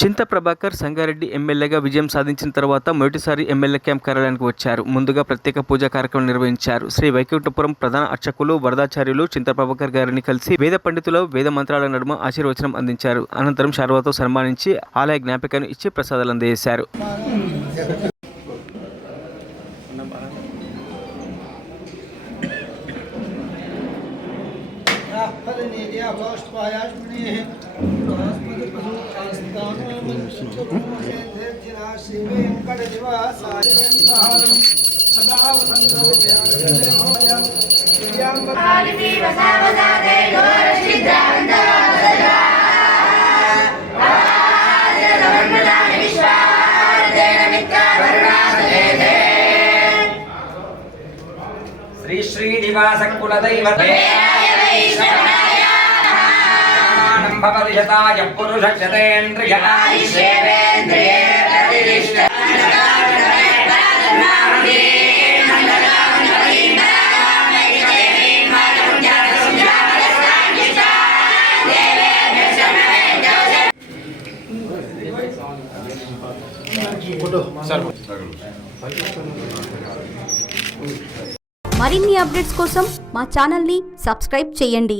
చింత ప్రభాకర్ సంగారెడ్డి ఎమ్మెల్యేగా విజయం సాధించిన తర్వాత మొదటిసారి ఎమ్మెల్యే క్యాంప్ కార్యాలయానికి వచ్చారు. ముందుగా ప్రత్యేక పూజా కార్యక్రమం నిర్వహించారు. శ్రీ వైకుంఠపురం ప్రధాన అర్చకులు వరదాచార్యులు చింత ప్రభాకర్ గారిని కలిసి వేద పండితులు వేద మంత్రాల నడుమ ఆశీర్వచనం అందించారు. అనంతరం శాల్వాతో సన్మానించి ఆలయ జ్ఞాపికను ఇచ్చి ప్రసాదాలు అందజేశారు. శ్రీ శ్రీనివాస కులదైవతే భవతి శతాయ పురుష శతేంద్రియ ఆయుష్యేంద్రియే ప్రతిష్ఠ మరిన్ని అప్డేట్స్ కోసం మా ఛానల్ని సబ్స్క్రైబ్ చేయండి.